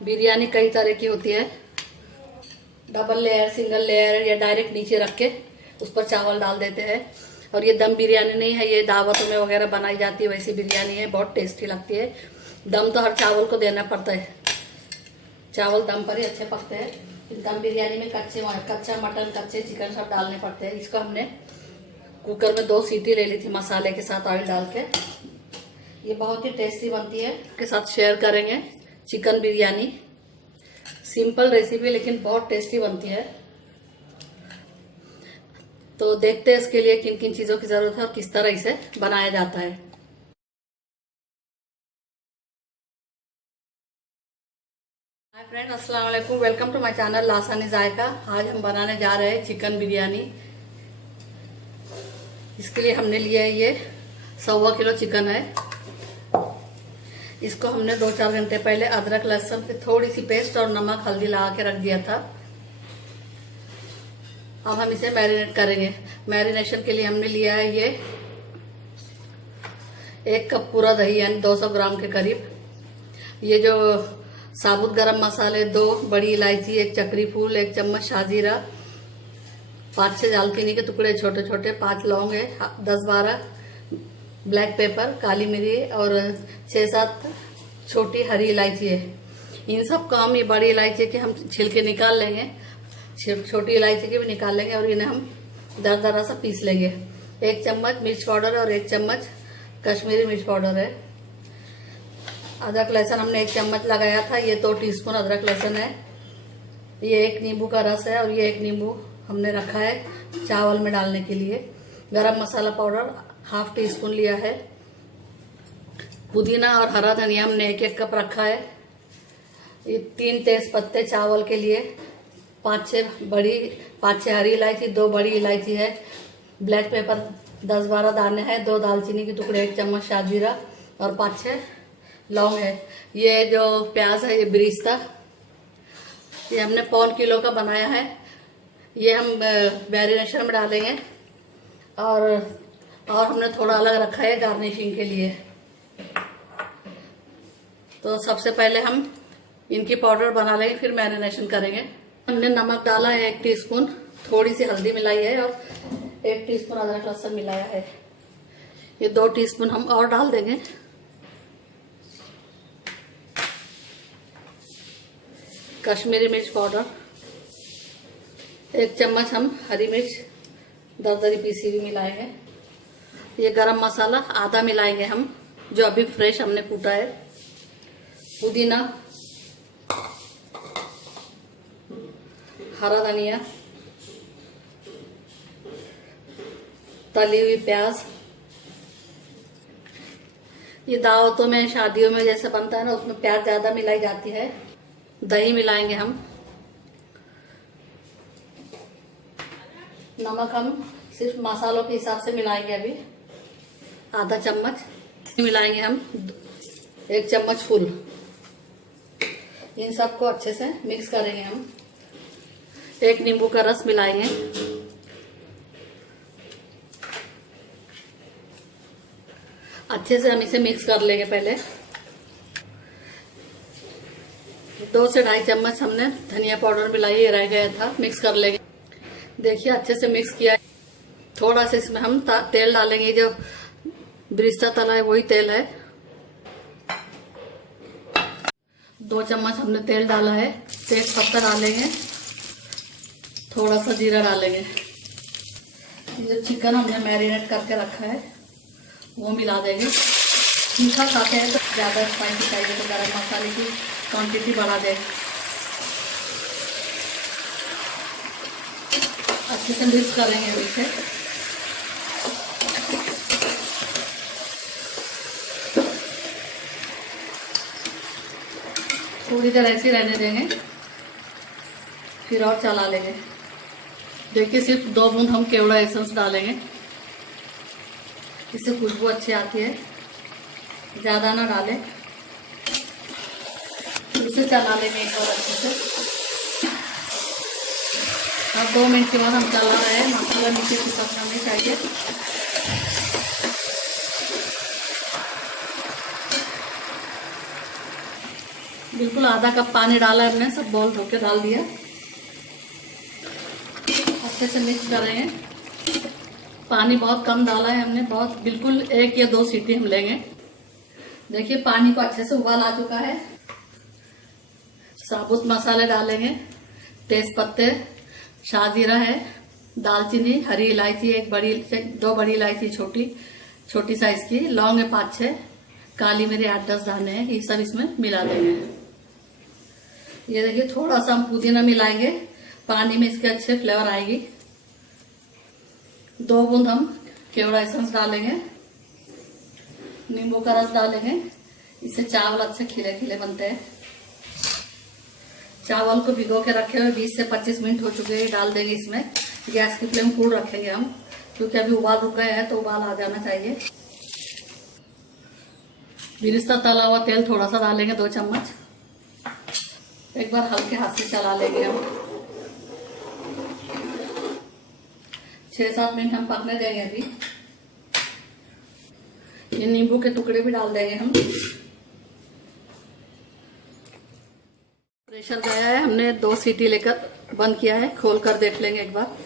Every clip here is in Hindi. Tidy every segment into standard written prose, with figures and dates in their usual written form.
बिरयानी कई तरह की होती है, डबल लेयर, सिंगल लेयर, या डायरेक्ट नीचे रख के उस पर चावल डाल देते हैं। और ये दम बिरयानी नहीं है, ये दावतों में वगैरह बनाई जाती है वैसी बिरयानी है, बहुत टेस्टी लगती है। दम तो हर चावल को देना पड़ता है, चावल दम पर ही अच्छे पकते हैं। दम बिरयानी में कच्चा मटन, कच्चे चिकन सब डालने पड़ते हैं। इसको हमने कुकर में 2 सीटी ले ली थी मसाले के साथ ऑयल डाल के। ये बहुत ही टेस्टी बनती है, के साथ शेयर करेंगे चिकन बिरयानी। सिंपल रेसिपी लेकिन बहुत टेस्टी बनती है। तो देखते हैं इसके लिए किन किन चीज़ों की ज़रूरत है और किस तरह इसे बनाया जाता है। हाय फ्रेंड, अस्सलाम वालेकुम, वेलकम टू माय चैनल लासानी जायका। आज हम बनाने जा रहे हैं चिकन बिरयानी। इसके लिए हमने लिया है ये 1.25 किलो चिकन है। इसको हमने 2-4 घंटे पहले अदरक लहसुन की थोड़ी सी पेस्ट और नमक हल्दी लगा के रख दिया था। अब हम इसे मैरिनेट करेंगे। मैरिनेशन के लिए हमने लिया है ये 1 कप पूरा दही, यानी 200 ग्राम के करीब। ये जो साबुत गरम मसाले, 2 बड़ी इलायची, 1 चक्री फूल, 1 चम्मच शाजीरा, 5-6 दालचीनी के टुकड़े छोटे छोटे, 5 लौंग है, 10-12 ब्लैक पेपर, काली मिरी और 6-7 छोटी हरी इलायची है। इन सब का हम, ये बड़ी इलायची के हम छिलके निकाल लेंगे, छोटी इलायची के भी निकाल लेंगे और इन्हें हम दरदरा सा पीस लेंगे। 1 चम्मच मिर्च पाउडर और 1 चम्मच कश्मीरी मिर्च पाउडर है। अदरक लहसुन हमने 1 चम्मच लगाया था, ये 2 टीस्पून अदरक लहसुन है। ये 1 नींबू का रस है और ये 1 नींबू हमने रखा है चावल में डालने के लिए। गरम मसाला पाउडर 1/2 टीस्पून लिया है। पुदीना और हरा धनिया हमने 1-1 कप रखा है। ये 3 तेज पत्ते चावल के लिए, 5-6 हरी इलायची, 2 बड़ी इलायची है, ब्लैक पेपर 10-12 दाने हैं, 2 दालचीनी के टुकड़े, 1 चम्मच शाजीरा और 5-6 लौंग है। ये जो प्याज है ये बिरिस्ता, ये हमने 1.25 किलो का बनाया है। ये हम मैरिनेशन में डालेंगे और हमने थोड़ा अलग रखा है गार्निशिंग के लिए। तो सबसे पहले हम इनकी पाउडर बना लेंगे, फिर मैरिनेशन करेंगे। हमने नमक डाला है 1 टीस्पून, थोड़ी सी हल्दी मिलाई है और 1 टीस्पून अदरक लहसुन मिलाया है। ये 2 टीस्पून हम और डाल देंगे। कश्मीरी मिर्च पाउडर 1 चम्मच हम हरी मिर्च दरदरी पीसी हुई मिलाएंगे। ये गरम मसाला आधा मिलाएंगे हम, जो अभी फ्रेश हमने कूटा है। पुदीना, हरा धनिया, तली हुई प्याज। ये दावतों में, शादियों में जैसे बनता है ना, उसमें प्याज ज्यादा मिलाई जाती है। दही मिलाएंगे हम। नमक हम सिर्फ मसालों के हिसाब से मिलाएंगे, अभी आधा चम्मच मिलाएंगे हम, 1 चम्मच फुल। इन सबको अच्छे से मिक्स करेंगे हम। 1 नींबू का रस मिलाएंगे। अच्छे से हम इसे मिक्स कर लेंगे। पहले 2 से 2.5 चम्मच हमने धनिया पाउडर मिलाई, ये रह गया था, मिक्स कर लेंगे। देखिए अच्छे से मिक्स किया। थोड़ा सा इसमें हम तेल डालेंगे, जो बिरिस्ता तला है वही तेल है। 2 चम्मच हमने तेल डाला है। तेज पत्ता डालेंगे, थोड़ा सा जीरा डालेंगे। ये चिकन हमने मैरिनेट करके रखा है वो मिला देंगे। तीखा खाते हैं तो ज़्यादा स्पाइसी चाहिए तो गरम मसाले की क्वांटिटी बढ़ा दें। अच्छे से मिक्स करेंगे इसे। थोड़ी देर ऐसे रहने देंगे, फिर और चला लेंगे। देखिए सिर्फ 2 बूंद हम केवड़ा एसेंस डालेंगे, इससे खुशबू अच्छी आती है, ज़्यादा ना डालें। फिर से चला लेंगे एक और अच्छे से। अब 2 मिनट के बाद हम चला रहे हैं। मसाला नीचे चिपकना नहीं चाहिए। बिल्कुल आधा कप पानी डाला है हमने, सब बॉल धो के डाल दिया। अच्छे से मिक्स कर रहे हैं। पानी बहुत कम डाला है हमने, बहुत बिल्कुल 1 या 2 सीटी हम लेंगे। देखिए पानी को अच्छे से उबाल आ चुका है। साबुत मसाले डालेंगे, तेज पत्ते, शाजीरा है, दालचीनी, हरी इलायची 2 बड़ी इलायची छोटी साइज की, लौंग है 5-6, काली मिर्च 8-10 दाने हैं, ये सब इसमें मिला देंगे। ये देखिए थोड़ा सा हम पुदीना मिलाएंगे, पानी में इसके अच्छे फ्लेवर आएगी। 2 बूंद हम केवड़ा एसेंस डालेंगे, नींबू का रस डालेंगे, इससे चावल अच्छे खिले खिले बनते हैं। चावल को भिगो के रखे हुए 20 से 25 मिनट हो चुके हैं, डाल देंगे इसमें। गैस की फ्लेम फुल रखेंगे हम, क्योंकि अभी उबाल रुक गए हैं तो उबाल आ जाना चाहिए। बिरिस्ता तला हुआ तेल थोड़ा सा डालेंगे, 2 चम्मच। एक बार हल्के हाथ से चला लेंगे हम। 6-7 मिनट हम पकने देंगे अभी। ये नींबू के टुकड़े भी डाल देंगे हम। प्रेशर गया है, हमने 2 सीटी लेकर बंद किया है, खोल कर देख लेंगे एक बार।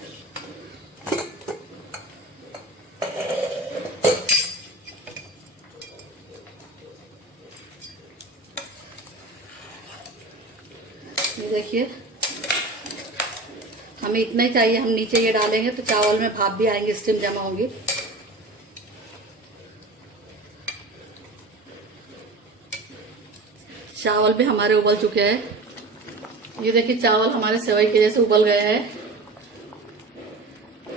ये देखिए हमें इतना ही चाहिए, हम नीचे ये डालेंगे तो चावल में भाप भी आएंगे, स्टीम जमा होंगी। चावल भी हमारे उबल चुके हैं। ये देखिए चावल हमारे सेवई के जैसे उबल गए हैं।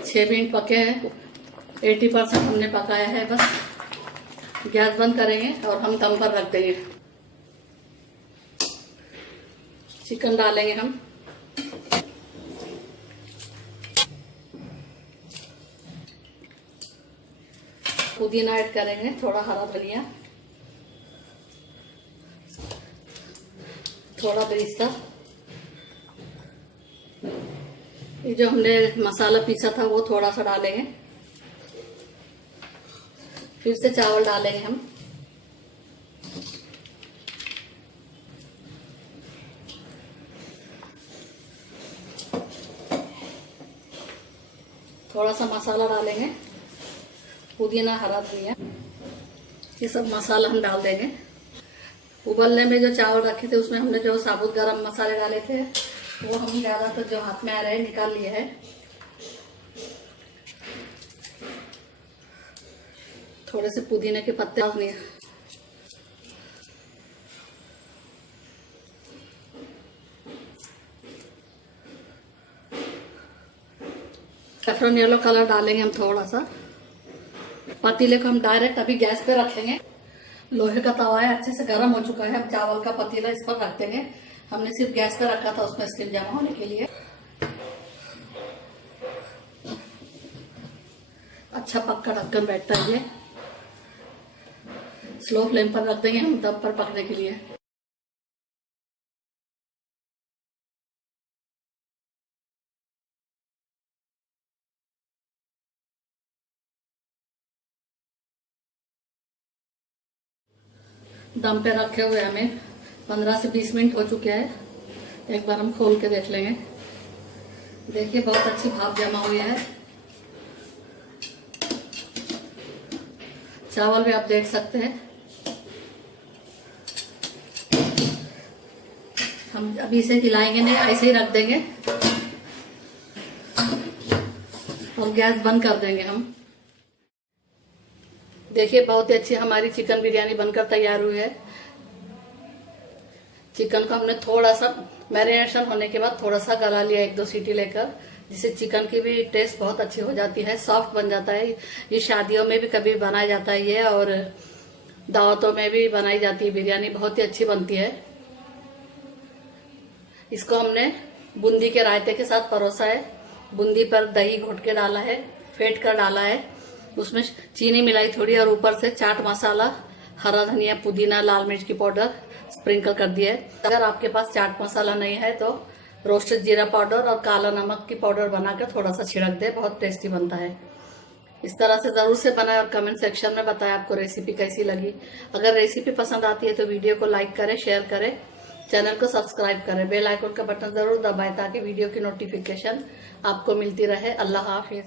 6 मिनट पके हैं, 80% हमने पकाया है। बस गैस बंद करेंगे और हम दम पर रख देंगे। चिकन डालेंगे हम। पुदीना ऐड करेंगे, थोड़ा हरा धनिया, थोड़ा बेरिस्ता। ये जो हमने मसाला पीसा था वो थोड़ा सा डालेंगे। फिर से चावल डालेंगे हम। थोड़ा सा मसाला डालेंगे, पुदीना, हरा धनिया, ये सब मसाला हम डाल देंगे। उबलने में जो चावल रखे थे उसमें हमने जो साबुत गरम मसाले डाले थे वो हम ज्यादातर जो हाथ में आ रहे हैं निकाल लिए हैं। थोड़े से पुदीने के पत्ते डालने, सैफरन येलो कलर डालेंगे हम थोड़ा सा। पतीले को हम डायरेक्ट अभी गैस पे रखेंगे। लोहे का तवा है, अच्छे से गर्म हो चुका है। अब चावल का पतीला इस पर रख देंगे। हमने सिर्फ गैस पे रखा था उसमें स्टीम जमा होने के लिए। अच्छा पक्का ढक्कन बैठता है ये। स्लो फ्लेम पर रख देंगे हम दम पर पकने के लिए। दम पे रखे हुए हमें 15 से 20 मिनट हो चुके हैं। एक बार हम खोल के देख लेंगे। देखिए बहुत अच्छी भाप जमा हुई है। चावल भी आप देख सकते हैं। हम अभी इसे हिलाएंगे नहीं, ऐसे ही रख देंगे और गैस बंद कर देंगे हम। देखिए बहुत ही अच्छी हमारी चिकन बिरयानी बनकर तैयार हुई है। चिकन को हमने थोड़ा सा मैरिनेशन होने के बाद थोड़ा सा गला लिया, 1-2 सीटी लेकर, जिससे चिकन की भी टेस्ट बहुत अच्छी हो जाती है, सॉफ्ट बन जाता है। ये शादियों में भी कभी बनाया जाता है ये, और दावतों में भी बनाई जाती है बिरयानी, बहुत ही अच्छी बनती है। इसको हमने बूंदी के रायते के साथ परोसा है। बूंदी पर दही घोट के डाला है, फेंट कर डाला है, उसमें चीनी मिलाई थोड़ी, और ऊपर से चाट मसाला, हरा धनिया, पुदीना, लाल मिर्च की पाउडर स्प्रिंकल कर दिया है। अगर आपके पास चाट मसाला नहीं है तो रोस्टेड जीरा पाउडर और काला नमक की पाउडर बनाकर थोड़ा सा छिड़क दे, बहुत टेस्टी बनता है। इस तरह से जरूर से बनाए और कमेंट सेक्शन में बताएं आपको रेसिपी कैसी लगी। अगर रेसिपी पसंद आती है तो वीडियो को लाइक करें, शेयर करें, चैनल को सब्सक्राइब करें, बेल आइकन का बटन जरूर दबाएं ताकि वीडियो की नोटिफिकेशन आपको मिलती रहे। अल्लाह हाफिज।